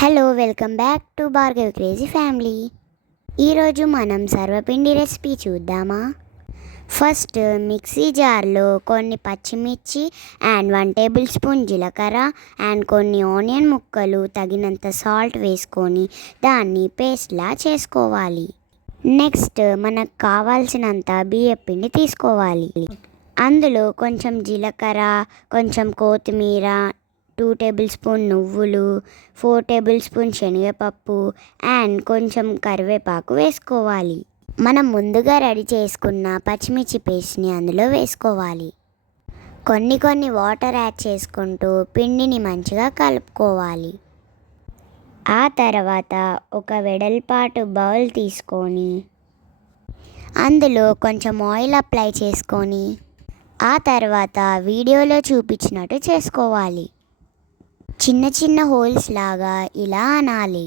Hello welcome back to Bhargavi crazy family. ఈరోజు మనం సర్వపిండి recipe చూద్దామా. ఫస్ట్ మిక్సీ జార్లో కొన్ని పచ్చిమిర్చి అండ్ 1 టేబుల్ స్పూన్ జీలకర్ర అండ్ కొన్ని ఆనియన్ ముక్కలు తగినంత సాల్ట్ వేసుకొని దాన్ని పేస్ట్లా చేసుకోవాలి. నెక్స్ట్ మనకు కావాల్సినంత బియ్యపిండి తీసుకోవాలి. అందులో కొంచెం జీలకర్ర, కొంచెం కొత్తిమీర, 2 టేబుల్ స్పూన్ నువ్వులు, 4 టేబుల్ స్పూన్ శనగపప్పు అండ్ కొంచెం కరివేపాకు వేసుకోవాలి. మనం ముందుగా రెడీ చేసుకున్న పచ్చిమిర్చి పేస్ట్ని అందులో వేసుకోవాలి. కొన్ని వాటర్ యాడ్ చేసుకుంటూ పిండిని మంచిగా కలుపుకోవాలి. ఆ తర్వాత ఒక వెడల్పాటు బౌల్ తీసుకొని అందులో కొంచెం ఆయిల్ అప్లై చేసుకొని ఆ తర్వాత వీడియోలో చూపించినట్టు చేసుకోవాలి. చిన్న హోల్స్ లాగా ఇలా అనాలి,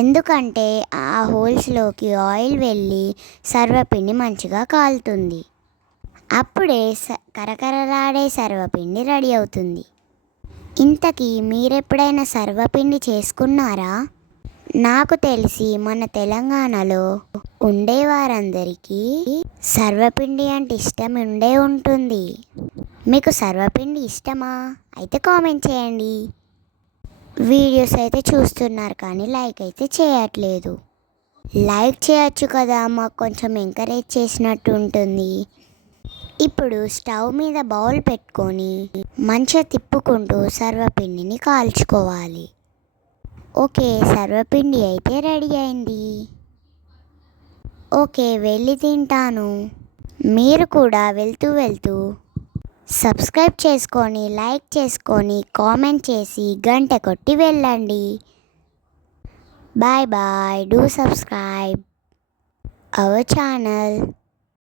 ఎందుకంటే ఆ హోల్స్లోకి ఆయిల్ వెళ్ళి సర్వపిండి మంచిగా కాలుతుంది. అప్పుడే కరకరలాడే సర్వపిండి రెడీ అవుతుంది. ఇంతకీ మీరెప్పుడైనా సర్వపిండి చేసుకున్నారా? నాకు తెలిసి మన తెలంగాణలో ఉండేవారందరికీ సర్వపిండి అంటే ఇష్టం ఉంటుంది. మీకు సర్వపిండి ఇష్టమా? అయితే కామెంట్ చేయండి. వీడియోస్ అయితే చూస్తున్నారు కానీ లైక్ అయితే చేయట్లేదు. లైక్ చేయొచ్చు కదా, మాకు కొంచెం ఎంకరేజ్ చేసినట్టు ఉంటుంది. ఇప్పుడు స్టవ్ మీద బౌల్ పెట్టుకొని మంచిగా తిప్పుకుంటూ సర్వపిండిని కాల్చుకోవాలి. ఓకే, సర్వపిండి అయితే రెడీ అయింది. ఓకే, వెళ్ళి తింటాను. మీరు కూడా వెళ్తూ సబ్స్క్రైబ్ చేసుకొని, లైక్ చేసుకొని, కామెంట్ చేసి గంట కొట్టి వెళ్ళండి. Bye bye. Do subscribe our channel.